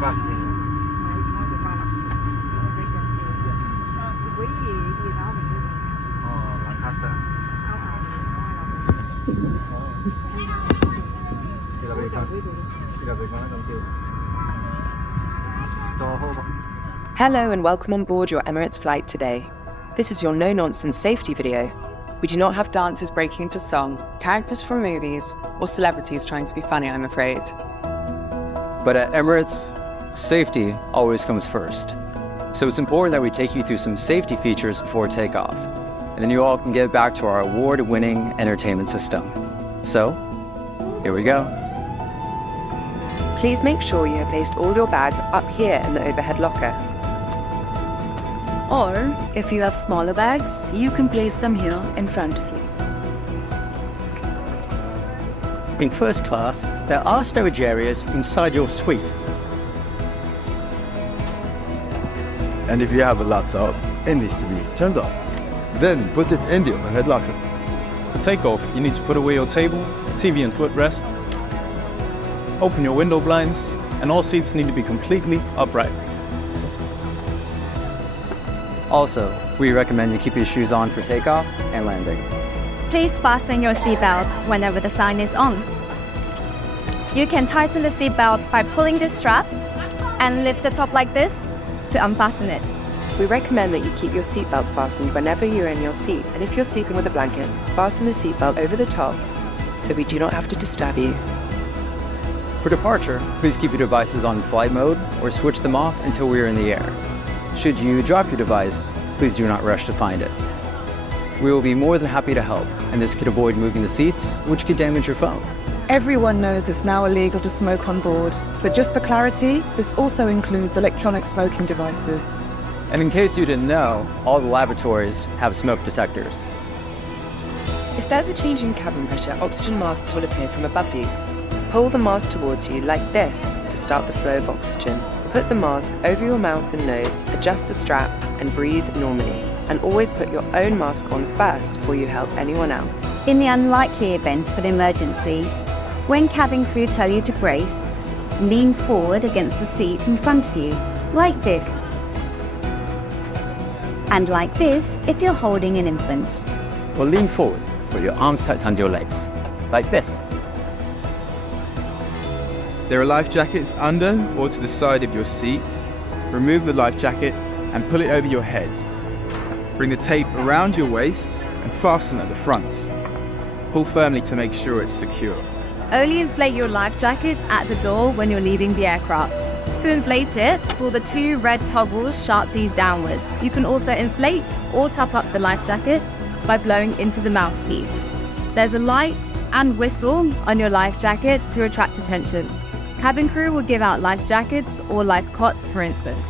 pas passer. Moi, je pas l'accepter. C'est comme oui, il est là, Oh, Lancaster. Hello and welcome on board your Emirates flight today. This is your no-nonsense safety video. We do not have dancers breaking into song, characters from movies, or celebrities trying to be funny, I'm afraid. But at Emirates, safety always comes first. So it's important that we take you through some safety features before takeoff, and then you all can get back to our award-winning entertainment system. So, here we go. Please make sure you have placed all your bags up here in the overhead locker. Or, if you have smaller bags, you can place them here in front of you. In first class, there are storage areas inside your suite. And if you have a laptop, it needs to be turned off. Then put it in the overhead locker. For takeoff, you need to put away your table, TV and footrest, open your window blinds, and all seats need to be completely upright. Also, we recommend you keep your shoes on for takeoff and landing. Please fasten your seatbelt whenever the sign is on. You can tighten the seatbelt by pulling this strap and lift the top like this to unfasten it. We recommend that you keep your seatbelt fastened whenever you're in your seat, and if you're sleeping with a blanket, fasten the seatbelt over the top so we do not have to disturb you. For departure, please keep your devices on flight mode or switch them off until we are in the air. Should you drop your device, please do not rush to find it. We will be more than happy to help, and this could avoid moving the seats, which could damage your phone. Everyone knows it's now illegal to smoke on board, but just for clarity, this also includes electronic smoking devices. And in case you didn't know, all the lavatories have smoke detectors. If there's a change in cabin pressure, oxygen masks will appear from above you. Pull the mask towards you like this to start the flow of oxygen. Put the mask over your mouth and nose, adjust the strap, and breathe normally. And always put your own mask on first before you help anyone else. In the unlikely event of an emergency, when cabin crew tell you to brace, lean forward against the seat in front of you, like this. And like this if you're holding an infant. Or lean forward with your arms tucked under your legs, like this. There are life jackets under or to the side of your seat. Remove the life jacket and pull it over your head. Bring the tape around your waist and fasten at the front. Pull firmly to make sure it's secure. Only inflate your life jacket at the door when you're leaving the aircraft. To inflate it, pull the two red toggles sharply downwards. You can also inflate or top up the life jacket by blowing into the mouthpiece. There's a light and whistle on your life jacket to attract attention. Cabin crew will give out life jackets or life cots for infants.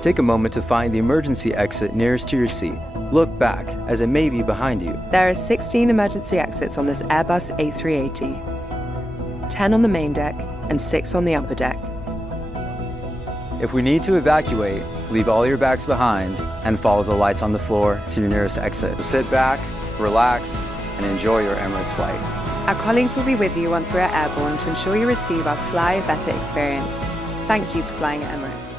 Take a moment to find the emergency exit nearest to your seat. Look back, as it may be behind you. There are 16 emergency exits on this Airbus A380, 10 on the main deck and 6 on the upper deck. If we need to evacuate, leave all your bags behind and follow the lights on the floor to your nearest exit. So sit back, relax, and enjoy your Emirates flight. Our colleagues will be with you once we are airborne to ensure you receive our Fly Better experience. Thank you for flying at Emirates.